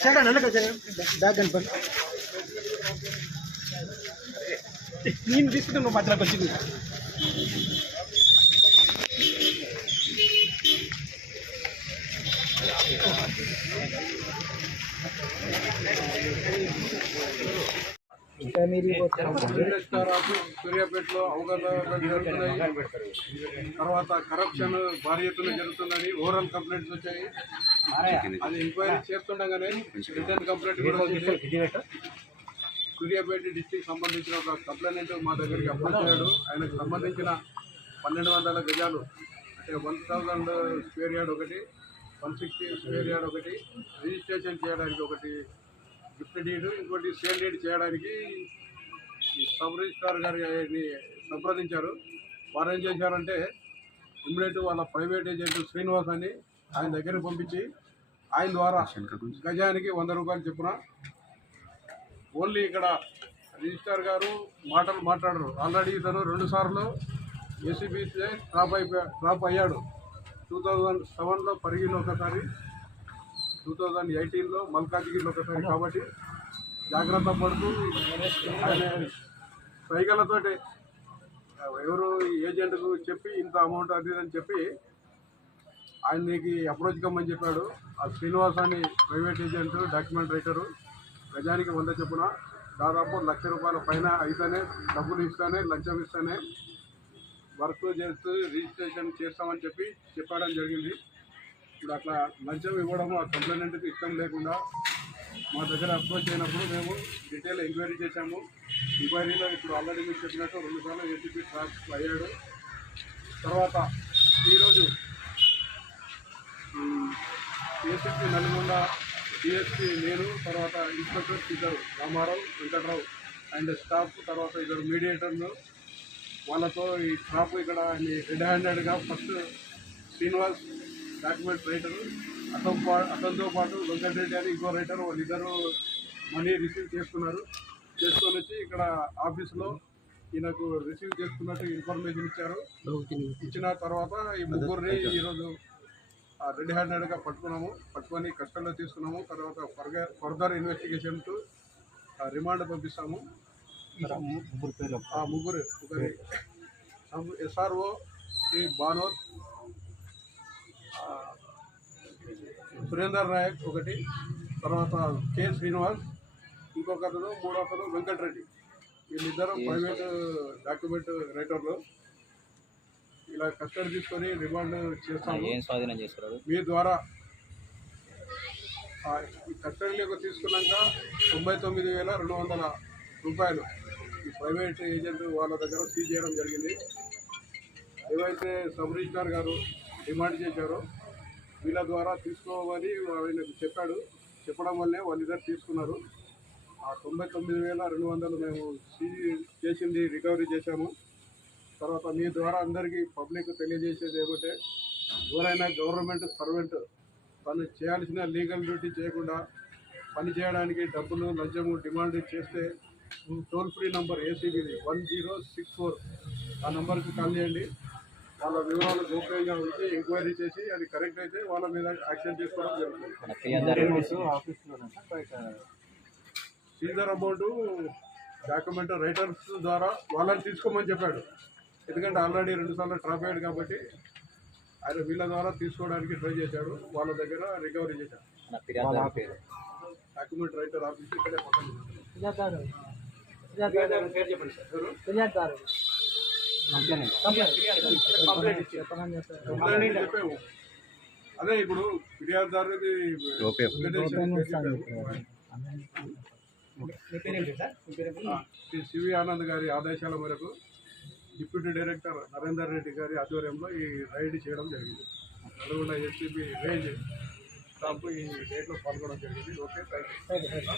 चेकन अलग ಬ್ಯಾಗ್ ಅನ್ಬನ್ ನೀನು ಬಿಸಿದ್ರು ಮಾತ್ರ ಕೊಚ್ಚಿದ್ದೀನಿ సూర్యాపేటలో అవగాహన జరుగుతున్నాయి. తర్వాత కరప్షన్ భారీ ఎత్తున జరుగుతుందని ఓవరాల్ కంప్లైంట్స్ వచ్చాయి. అది ఎంక్వైరీ చేస్తుండగానే రిటర్న్ కంప్లైంట్ కూడా వచ్చింది. సూర్యాపేట డిస్టిక్ సంబంధించిన ఒక కంప్లైంట్ మా దగ్గరికి అప్రోచ్ అయ్యాడు. ఆయనకు సంబంధించిన పన్నెండు వందల గజాలు అంటే వన్ థౌజండ్ స్క్వేర్ యార్డ్ ఒకటి వన్ సిక్స్టీ స్క్వేర్ యార్డ్ ఒకటి రిజిస్ట్రేషన్ చేయడానికి ఒకటి గిఫ్ట్ డీడ్ ఇంకోటి సేల్ డీడ్ చేయడానికి సబ్ రిజిస్ట్రార్ గారిని సంప్రదించారు. వారు ఏం చేశారంటే ఇమ్మీడియట్ వాళ్ళ ప్రైవేట్ ఏజెంట్ శ్రీనివాస్ అని ఆయన దగ్గరికి పంపించి ఆయన ద్వారా గజానికి వంద రూపాయలు చెప్పున ఓన్లీ ఇక్కడ రిజిస్టార్ గారు మాటలు మాట్లాడరు. ఆల్రెడీ ఇతను రెండుసార్లు ఏసీబీ డ్రాప్ అయిపోయా డ్రాప్ అయ్యాడు. టూ థౌజండ్ సెవెన్లో పరిగిలో ఒకసారి టూ థౌజండ్ ఎయిటీన్లో మల్కాజ్గిరిలో ఒకసారి కాబట్టి జాగ్రత్త పడుతూ సైకిళ్ళతోటి ఎవరు ఏజెంట్కు చెప్పి ఇంత అమౌంట్ అది అని చెప్పి ఆయనకి అప్రోచ్ కమ్మని చెప్పాడు. ఆ శ్రీనివాస్ అని ప్రైవేట్ ఏజెంట్ డాక్యుమెంట్ రైటరు గజానికి వంద చెప్పున దాదాపు లక్ష రూపాయల పైన అయితేనే డబ్బులు ఇస్తానే లంచం ఇస్తానే వర్క్ చేస్తూ రిజిస్ట్రేషన్ చేస్తామని చెప్పి చెప్పడం జరిగింది. ఇప్పుడు అట్లా లంచం ఇవ్వడం ఆ కంప్లైంట్కి ఇష్టం లేకుండా మా దగ్గర అప్రోచ్ అయినప్పుడు మేము డీటెయిల్ ఎంక్వైరీ చేశాము. ఎంక్వైరీలో ఇప్పుడు ఆల్రెడీ మీరు చెప్పినట్టు రెండు సార్లు ఏసీపీ ట్రాక్ అయ్యాడు. తర్వాత ఈరోజు ఏసీపీ నల్గొండ డిఎస్పీ నేను తర్వాత ఇన్స్పెక్టర్ ఇద్దరు రామారావు వెంకట్రావు అండ్ స్టాఫ్ తర్వాత ఇద్దరు మీడియేటర్లు. వాళ్ళతో ఈ ట్రాప్ ఇక్కడ రెడ్ హ్యాండెడ్గా ఫస్ట్ శ్రీనివాస్ డాక్యుమెంట్ రైటరు అతను అతనితో పాటు వెంకటరెడ్డి అని ఇంకో రైటర్ వాళ్ళిద్దరు మనీ రిసీవ్ చేసుకున్నారు. చేసుకొని వచ్చి ఇక్కడ ఆఫీస్లో ఈయనకు రిసీవ్ చేసుకున్నట్టు ఇన్ఫర్మేషన్ ఇచ్చారు. ఇచ్చిన తర్వాత ఈ ముగ్గురిని ఈరోజు రెడ్ హ్యాండెడ్గా పట్టుకున్నాము. పట్టుకొని కస్టడీలో తీసుకున్నాము. తర్వాత further further investigation to remand పంపిస్తాము. ఆ ముగ్గురు ఒకరి ఎస్ఆర్ఓ శ్రీ బానోద్ ఆ, సురేందర్ నాయక్ ఒకటి తర్వాత కె శ్రీనివాస్ ఇంకొక అతను మూడో అతను వెంకటరెడ్డి. వీళ్ళిద్దరు ప్రైవేట్ డాక్యుమెంట్ రైటర్లు. ఇలా కస్టడీ తీసుకొని రిమాండ్ చేస్తాము. మీ ద్వారా కస్టడీలోకి తీసుకున్నాక తొంభై తొమ్మిది వేల రెండు వందల రూపాయలు ఈ ప్రైవేట్ ఏజెంట్ వాళ్ళ దగ్గర సీజ్ చేయడం జరిగింది. ఏవైతే సబ్ రిజిస్ట్రార్ గారు డిమాండ్ చేశారో వీళ్ళ ద్వారా తీసుకోమని ఆయనకు చెప్పాడు. చెప్పడం వల్లే వాళ్ళిద్దరు తీసుకున్నారు. ఆ తొంభై తొమ్మిది వేల రెండు వందలు మేము సీజీ చేసింది రికవరీ చేశాము. తర్వాత మీ ద్వారా అందరికీ పబ్లిక్ తెలియజేసేది ఏమంటే ఎవరైనా గవర్నమెంట్ సర్వెంట్ తను చేయాల్సిన లీగల్ డ్యూటీ చేయకుండా పని చేయడానికి డబ్బులు లంచము డిమాండ్ చేస్తే టోల్ ఫ్రీ నంబర్ ఏసీబీది వన్ జీరో సిక్స్ ఫోర్. ఆ నంబర్కి కాల్ చేయండి. వాళ్ళ వివరాలు గోప్యంగా ఉంచి ఎంక్వైరీ చేసి అది కరెక్ట్ అయితే వాళ్ళ మీద యాక్షన్ తీసుకోవడం జరుగుతుంది. సీజర్ అమౌంట్ డాక్యుమెంట్ రైటర్స్ ద్వారా వాళ్ళని తీసుకోమని చెప్పాడు. ఎందుకంటే ఆల్రెడీ రెండుసార్లు ట్రాప్ అయ్యాడు కాబట్టి ఆయన వీళ్ళ ద్వారా తీసుకోవడానికి ట్రై చేశాడు. వాళ్ళ దగ్గర రికవరీ చేశాడు. డాక్యుమెంట్ రైటర్ ఆఫీస్ ఇక్కడే పక్కన చెప్పండి సార్ ఎవరు? ఫిర్యాదుదారు కంప్లైంట్ ఇచ్చారు. కంప్లైంట్ చెప్పాము అదే ఇప్పుడు ఫిర్యాదుదారుది సివి ఆనంద్ గారి ఆదేశాల మేరకు డిప్యూటీ డైరెక్టర్ నరేందర్ రెడ్డి గారి ఆధ్వర్యంలో ఈ రైడ్ చేయడం జరిగింది. నల్గొండ ఎస్పీ రేంజ్ స్టాఫ్ ఈ రైడ్లో పాల్గొనడం జరిగింది. Okay thank you